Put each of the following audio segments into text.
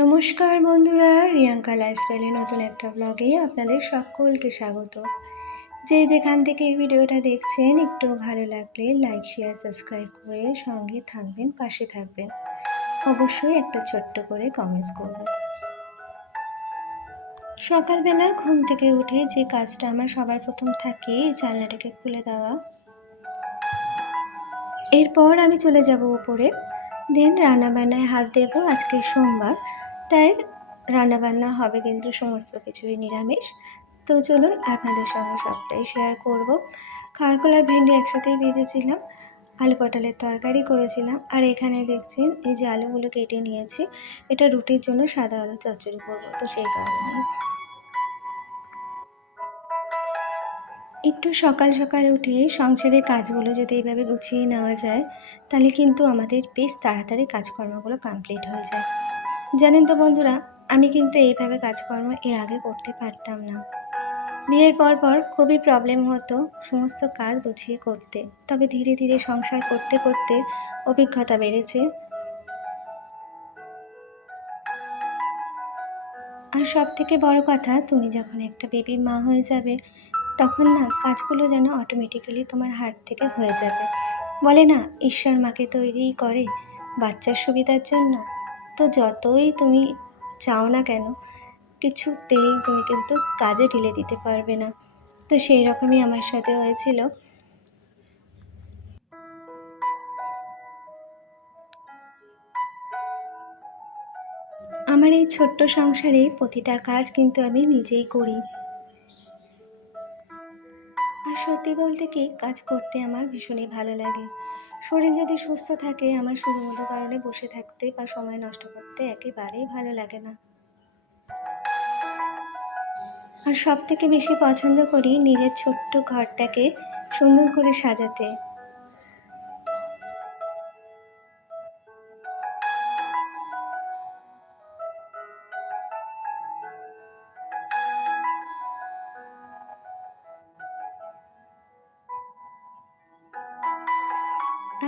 নমস্কার বন্ধুরা, রিয়াঙ্কা লাইফস্টাইলে নতুন একটা ব্লগে আপনাদের সকলকে স্বাগত। যে যেখান থেকে এই ভিডিওটা দেখছেন, একটু ভালো লাগলে লাইক শেয়ার সাবস্ক্রাইব করে সঙ্গে থাকবেন, পাশে থাকবেন। অবশ্যই একটা ছোট্ট করে কমেন্টস করবেন। সকালবেলা ঘুম থেকে উঠে যে কাজটা আমার সবার প্রথম থাকে, এই জানলাটাকে খুলে দেওয়া। এরপর আমি চলে যাব উপরে, দেন রান্নাবান্নায় হাত দেব। আজকে সোমবার, তাই রান্নাবান্না হবে কিন্তু সমস্ত কিছুই নিরামিষ। তো চলুন আপনাদের সঙ্গে সবটাই শেয়ার করব। কাঁকরোল আর ভেন্ডি একসাথেই ভেজেছিলাম, আলু পটলের তরকারি করেছিলাম, আর এখানে দেখছেন এই যে আলুগুলো কেটে নিয়েছি, এটা রুটির জন্য সাদা আলু চচ্চড়ি করবো, তো সেই কারণেই। একটু সকাল সকাল উঠে সংসারের কাজগুলো যদি এইভাবে গুছিয়ে নেওয়া যায়, তাহলে কিন্তু আমাদের বেশ তাড়াতাড়ি কাজকর্মগুলো কমপ্লিট হয়ে যায়। জানেন তো বন্ধুরা, আমি কিন্তু এইভাবে কাজকর্ম এর আগে করতে পারতাম না। বিয়ের পর খুবই প্রবলেম হতো সমস্ত কাজ গুছিয়ে করতে। তবে ধীরে ধীরে সংসার করতে করতে অভিজ্ঞতা বেড়েছে। আর সবথেকে বড় কথা, তুমি যখন একটা বেবির মা হয়ে যাবে, তখন না কাজগুলো যেন অটোমেটিক্যালি তোমার হাত থেকে হয়ে যাবে। বলে না, ঈশ্বর মাকে তৈরিই করে বাচ্চার সুবিধার জন্য। তো যতই তুমি চাও না কেন, কিছুতেই তুমি কিন্তু কাজে ঢিলে দিতে পারবে না। তো সেই রকমই আমার সাথে হয়েছিল। আমার এই ছোট্ট সংসারে প্রতিটা কাজ কিন্তু আমি নিজেই করি। আর সত্যি বলতে কি, কাজ করতে আমার ভীষণই ভালো লাগে। শরীর যদি সুস্থ থাকে, আমার শুধুমাত্র কারণে বসে থাকতে বা সময় নষ্ট করতে একেবারেই ভালো লাগে না। আর সবথেকে বেশি পছন্দ করি নিজের ছোট্ট ঘরটাকে সুন্দর করে সাজাতে।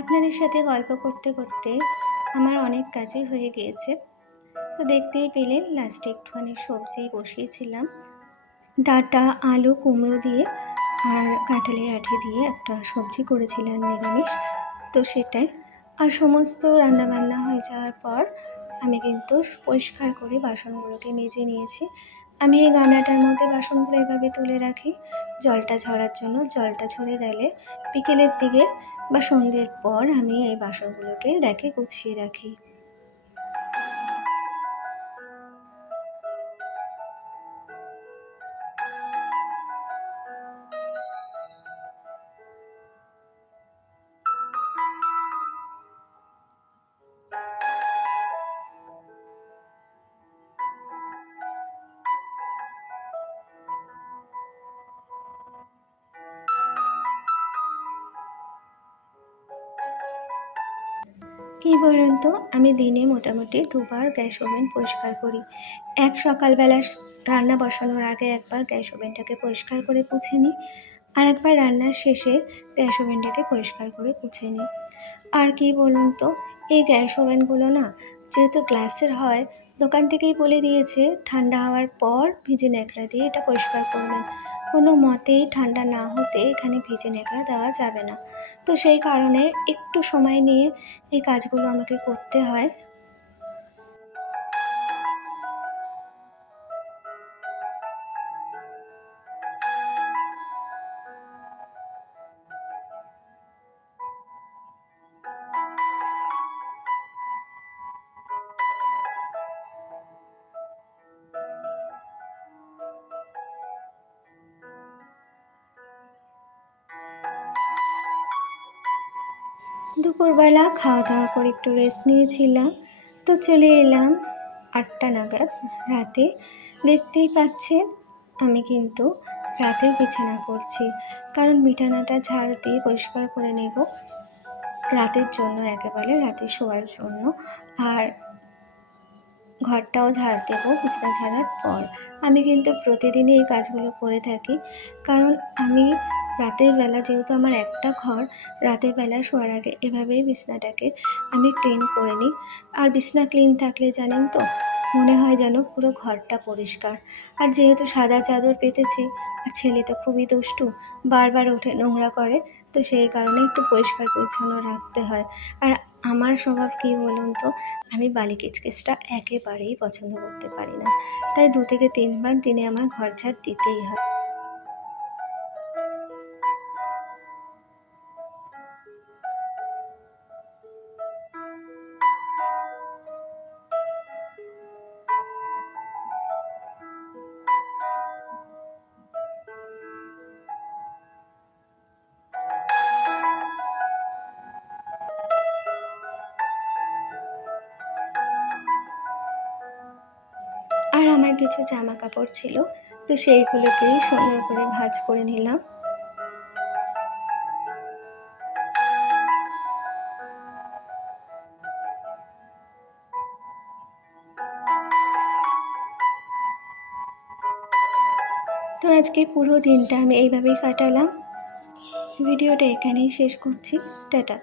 আপনাদের সাথে গল্প করতে করতে আমার অনেক কাজই হয়ে গিয়েছে। তো দেখতেই পেলেন, লাস্টে একটুখানি সবজি বসিয়েছিলাম, ডাঁটা, আলু, কুমড়ো দিয়ে আর কাঁঠালের আঁটি দিয়ে একটা সবজি করেছিলাম নিরামিষ, তো সেটাই। আর সমস্ত রান্নাবান্না হয়ে যাওয়ার পর আমি কিন্তু পরিষ্কার করে বাসনগুলোকে মেজে নিয়েছি। আমি এই গামলাটার মধ্যে বাসনগুলো এভাবে তুলে রাখি জলটা ঝরার জন্য। জলটা ঝরে গেলে বিকেলের দিকে বা সন্ধ্যের পর আমি এই বাসনগুলোকে রেখে গুছিয়ে রাখি। কী বলুন তো, আমি দিনে মোটামুটি দুবার গ্যাস ওভেন পরিষ্কার করি। এক সকালবেলা রান্না বসানোর আগে একবার গ্যাস ওভেনটাকে পরিষ্কার করে পুছে নিই, আর একবার রান্নার শেষে গ্যাস ওভেনটাকে পরিষ্কার করে পুছে নিই। আর কী বলুন তো, এই গ্যাস ওভেনগুলো না যেহেতু গ্লাসের হয়, দোকান থেকেই বলে দিয়েছে ঠান্ডা হওয়ার পর ভিজে ন্যাকড়া দিয়ে এটা পরিষ্কার করবেন। কোনো মতেই ঠান্ডা না হতে এখানে ভিজে ন্যাকড়া দেওয়া যাবে না। তো সেই কারণে একটু সময় নিয়ে এই কাজগুলো আমাকে করতে হয়। দুপুরবেলা খাওয়া দাওয়া করে একটু রেস্ট নিয়েছিলাম, তো চলে এলাম 8টা নাগাদ রাতে। দেখতেই পাচ্ছেন আমি কিন্তু রাতের বিছানা করছি, কারণ বিছানাটা ঝাড় দিয়ে পরিষ্কার করে নেব রাতের জন্য, একেবারে রাতে শোয়ার জন্য। আর ঘরটাও ঝাড় দেবো বিছানা ঝাড়ার পর। আমি কিন্তু প্রতিদিনই এই কাজগুলো করে থাকি, কারণ আমি রাতের বেলা, যেহেতু আমার একটা ঘর, রাতের বেলা শোয়ার আগে এভাবেই বিছানাটাকে আমি ক্লিন করে নিই। আর বিছানা ক্লিন থাকলে জানেন তো, মনে হয় যেন পুরো ঘরটা পরিষ্কার। আর যেহেতু সাদা চাদর পেতেছি, আর ছেলে তো খুবই দুষ্টু, বারবার উঠে নোংরা করে, তো সেই কারণে একটু পরিষ্কার পরিচ্ছন্ন রাখতে হয়। আর আমার স্বভাব কী বলুন তো, আমি বালি কিচকিচটা একেবারেই পছন্দ করতে পারি না। তাই 2 থেকে 3 বার দিনে আমার ঘর ঝাড় দিতেই হয়। আর আমার কিছু জামা কাপড় ছিল, তো সেইগুলোকেই সুন্দর করে ভাঁজ করে নিলাম। তো আজকে পুরো দিনটা আমি এইভাবেই কাটালাম। ভিডিওটা এখানেই শেষ করছি। টাটা।